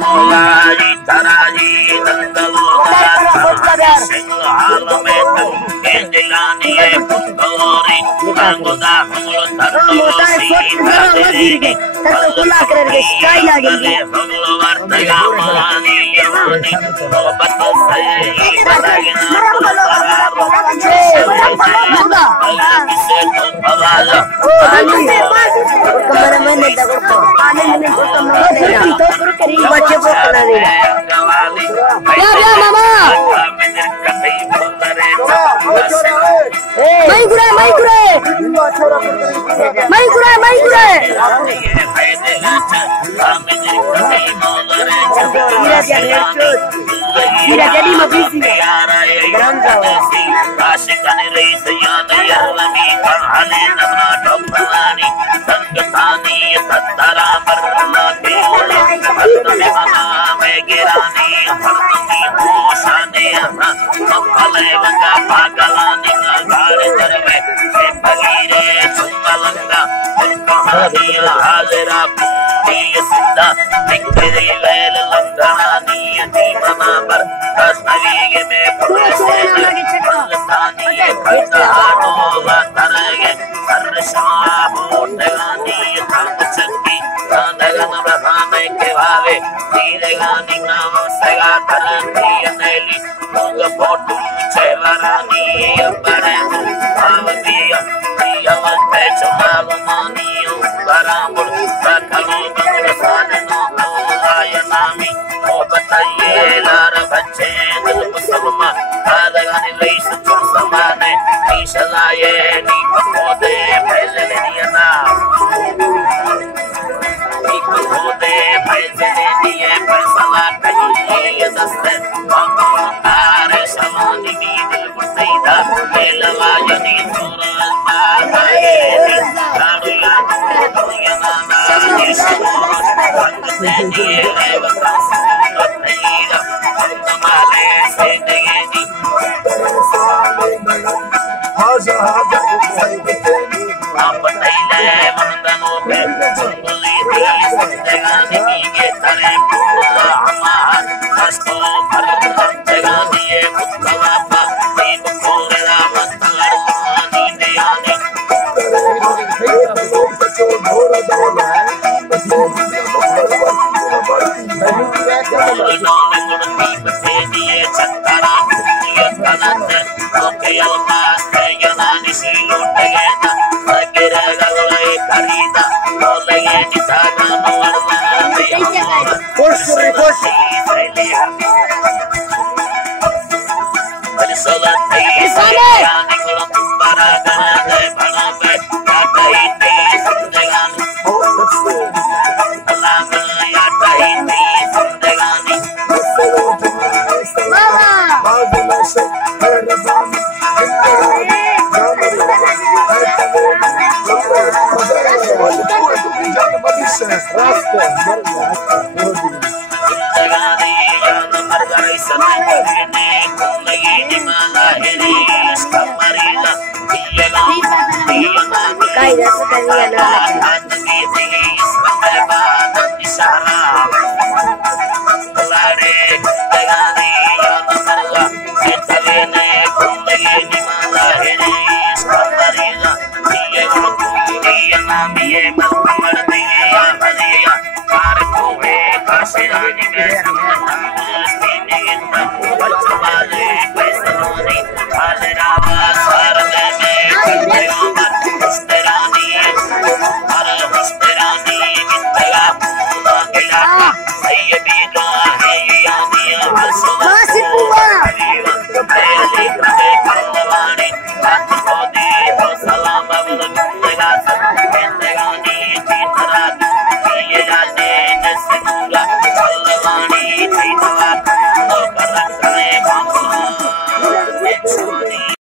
मोगाजी तराजी नंदलोगा सिंहाल में केंदिलानी है पुत्तोरी अंगुदा हुल तंदुरुसी तंदुरुसी तंदुरुला करके स्टाइल आ गई हुल वर्तगा मानी यमानी मोहब्बत से किसे तो भवाला कमरे में नहीं दबो आने में तो कमरे में तो करी बच्चे को बना दे क्या मामा मैं गुरे Mira jadi mabisi आशिकान रईस यान यरलमी कहले नमना डोफलानी संगतानी सत्तरा मरना देवला हरदमे मना में गिरानी हरदमी होशाने मक्खले वंगा पागलानी गार दरवे के फकीरे चुम्बलंगा कहानी हाजरा पूरी सिद्धा निकले लैल लंगनानी दीवाना पर तस्वीर में पुरसे तानी खजानो तरगे सरशमा होटगानी तंग चक्की तंगन बहाने के भावे धीरे गानी नाम सगा तरंगी अनेली लोग फोटो चेवरानी बड़े भावतिया प्रिय वस्ते चमाल मानियो बराबर रखलो बंद साधनो आय नामी ओ बताइए लार बच्चे दिल मुसलमा कादगानी रईस तुम समाने निशलाये नी पकोदे फैले नियना नी पकोदे फैले निये फैसला कहिए दस्ते बाबा तारे शवानी नी दिल मुसैदा मेलवा यनी तोरा माए लाडुया दुनिया ना निशो भक्ते निये लेवता नैया तमाले से देगी हाजा हाजा आप तैले मंदनो पे चुंगली दी जिंदगानी के तरे पूरा हमार कष्टो भर जिंदगानी ये मुत्तवा पा दीप कोरेला मंदर मानी दयानी Hallelujah.